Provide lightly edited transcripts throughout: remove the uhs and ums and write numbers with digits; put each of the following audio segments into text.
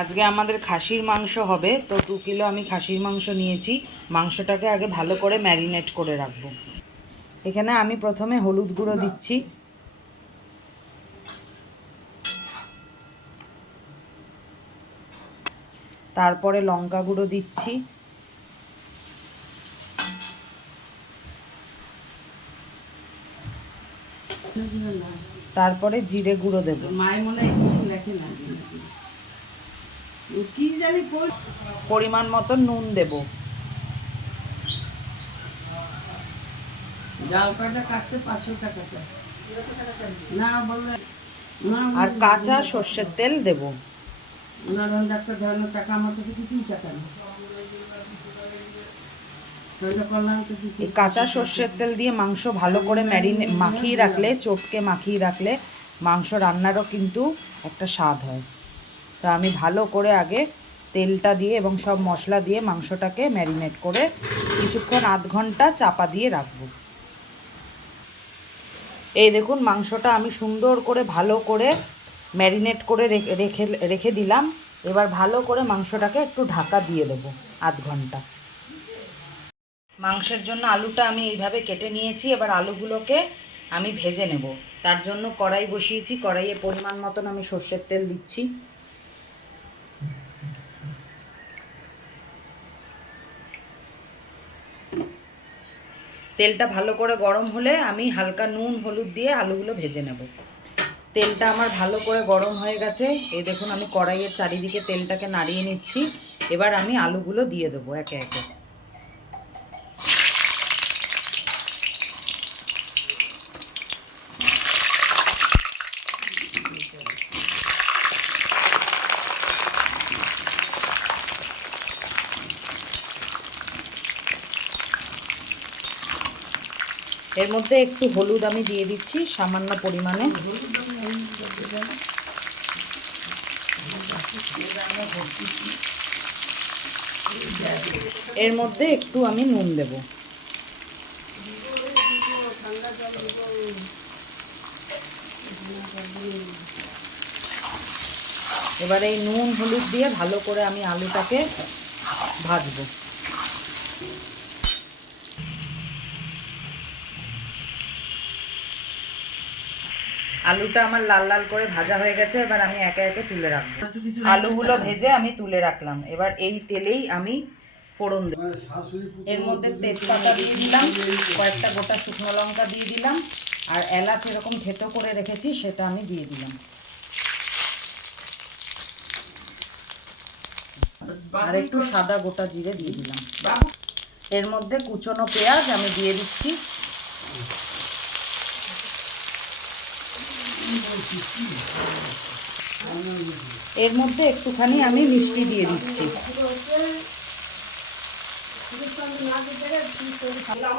আজকে আমাদের খাসির মাংস হবে, তো 2 কিলো আমি খাসির মাংস নিয়েছি। মাংসটাকে আগে ভালো করে ম্যারিনেট করে রাখবো। এখানে আমি প্রথমে হলুদ গুঁড়ো দিচ্ছি, তারপরে লঙ্কা গুঁড়ো দিচ্ছি, তারপরে জিরে গুঁড়ো দেব, পরিমাণ মতো নুন দেব, আর কাঁচা সর্ষের তেল দেব। এই কাঁচা সর্ষের তেল দিয়ে মাংস ভালো করে মাখিয়ে রাখলে, চটকে মাখিয়ে রাখলে মাংস রান্নারও কিন্তু একটা স্বাদ হয়। তো আমি ভালো করে আগে তেলটা দিয়ে এবং সব মশলা দিয়ে মাংসটাকে ম্যারিনেট করে কিছুক্ষণ আধ ঘন্টা চাপা দিয়ে রাখবো। এই দেখুন, মাংসটা আমি সুন্দর করে ভালো করে ম্যারিনেট করে রেখে দিলাম। এবার ভালো করে মাংসটাকে একটু ঢাকা দিয়ে দেবো আধ ঘন্টা। মাংসের জন্য আলুটা আমি এইভাবে কেটে নিয়েছি। এবার আলুগুলোকে আমি ভেজে নেব। তার জন্য কড়াই বসিয়েছি, কড়াইয়ে পরিমাণ মতন আমি সর্ষের তেল দিচ্ছি। তেলটা ভালো করে গরম হলে আমি হালকা নুন হলুদ দিয়ে আলুগুলো ভেজে নেব। তেলটা আমার ভালো করে গরম হয়ে গেছে। এই দেখুন, আমি কড়াইয়ের চারিদিকে তেলটাকে নাড়িয়ে নিচ্ছি। এবার আমি আলুগুলো দিয়ে দেবো একে একে। এর মধ্যে একটু হলুদ আমি দিয়ে দিচ্ছি সামান্য পরিমাণে। এর মধ্যে একটু আমি নুন দেব। এবার এই নুন হলুদ দিয়ে ভালো করে আমি আলুটাকে ভাজবো। আলুটা আমার লাল লাল করে ভাজা হয়ে গেছে। এবার আমি একে একে তুলে রাখবো। আলুগুলো ভেজে আমি তুলে রাখলাম। এবার এই তেলেই আমি ফোড়ন দেব। এর মধ্যে তেজপাতা দিয়ে দিলাম, কয়েকটা গোটা শুকনো লঙ্কা দিয়ে দিলাম, আর এলাচ এরকম থেতো করে রেখেছি সেটা আমি দিয়ে দিলাম। আর একটু সাদা গোটা জিরে দিয়ে দিলাম। এর মধ্যে কুচনো পেঁয়াজ আমি দিয়ে দিচ্ছি। এর মধ্যে একটুখানি আমি মিষ্টি দিয়ে দিচ্ছি।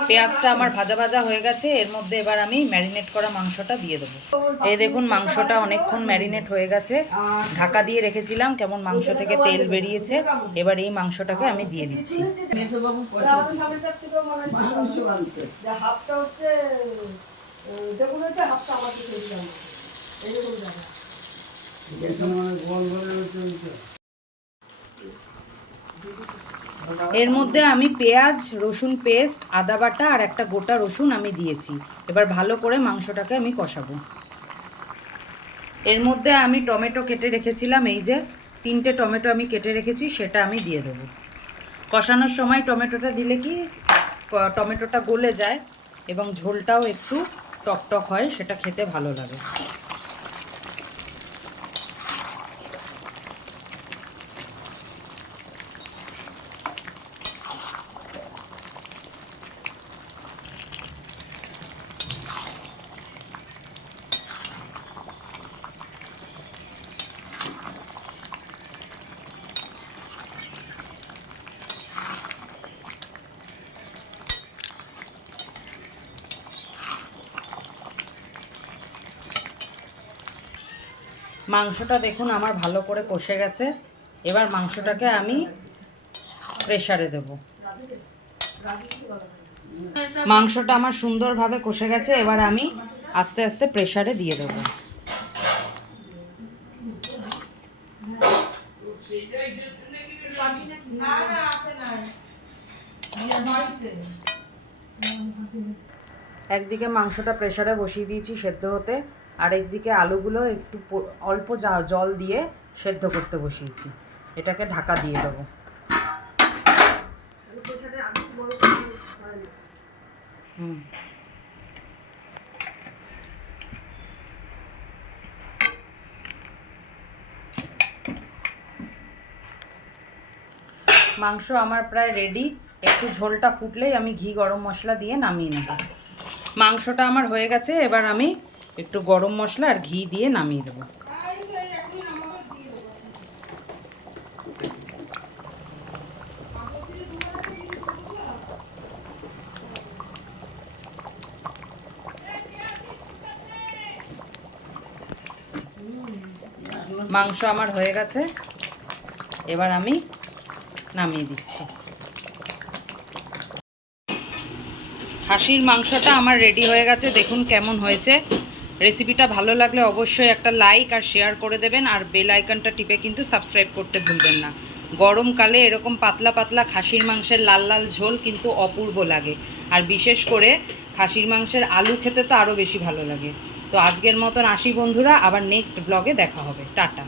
পেঁয়াজটা আমার ভাজা ভাজা হয়ে গেছে। এর মধ্যে এবার আমি ম্যারিনেট করা মাংসটা দিয়ে দেবো। এই দেখুন, মাংসটা অনেকক্ষণ ম্যারিনেট হয়ে গেছে। ঢাকা দিয়ে রেখেছিলাম, কেমন মাংস থেকে তেল বেরিয়েছে। এবার এই মাংসটাকে আমি দিয়ে দিচ্ছি। এর মধ্যে আমি পেঁয়াজ রসুন পেস্ট, আদা বাটা আর একটা গোটা রসুন আমি দিয়েছি। এবার ভালো করে মাংসটাকে আমি কষাবো। এর মধ্যে আমি টমেটো কেটে রেখেছিলাম, এই যে 3টে টমেটো আমি কেটে রেখেছি, সেটা আমি দিয়ে দেবো। কষানোর সময় টমেটোটা দিলে কি টমেটোটা গলে যায় এবং ঝোলটাও একটু টকটক হয়, সেটা খেতে ভালো লাগে। মাংসটা দেখুন আমার ভালো করে কষে গেছে। এবার মাংসটাকে আমি প্রেসারে দেব। মাংসটা আমার সুন্দরভাবে কষে গেছে। এবার আমি আস্তে আস্তে প্রেসারে দিয়ে দেব। একদিকে মাংসটা প্রেসারে বসিয়ে দিয়েছি সেদ্ধ হতে, আর একদিকে আলুগুলো একটু অল্প জল দিয়ে সেদ্ধ করতে বসিয়েছি। এটাকে ঢাকা দিয়ে দেবো। মাংস আমার প্রায় রেডি। একটু ঝোলটা ফুটলেই আমি ঘি গরম মশলা দিয়ে নামিয়ে নেব। মাংসটা আমার হয়ে গেছে, এবার আমি একটু গরম মশলা আর ঘি দিয়ে নামিয়ে দেবো। মাংস আমার হয়ে গেছে, এবার আমি নামিয়ে দিচ্ছি। খাসির মাংসটা আমার রেডি হয়ে গেছে, দেখুন কেমন হয়েছে। রেসিপিটা ভালো লাগলে অবশ্যই একটা লাইক আর শেয়ার করে দেবেন, আর বেল আইকনটা টিপে কিন্তু সাবস্ক্রাইব করতে ভুলবেন না। গরমকালে এরকম পাতলা পাতলা খাসির মাংসের লাল লাল ঝোল কিন্তু অপূর্ব লাগে, আর বিশেষ করে খাসির মাংসের আলু খেতে তো আরও বেশি ভালো লাগে। তো আজকের মতন আসি বন্ধুরা, আবার নেক্সট ব্লগে দেখা হবে। টাটা।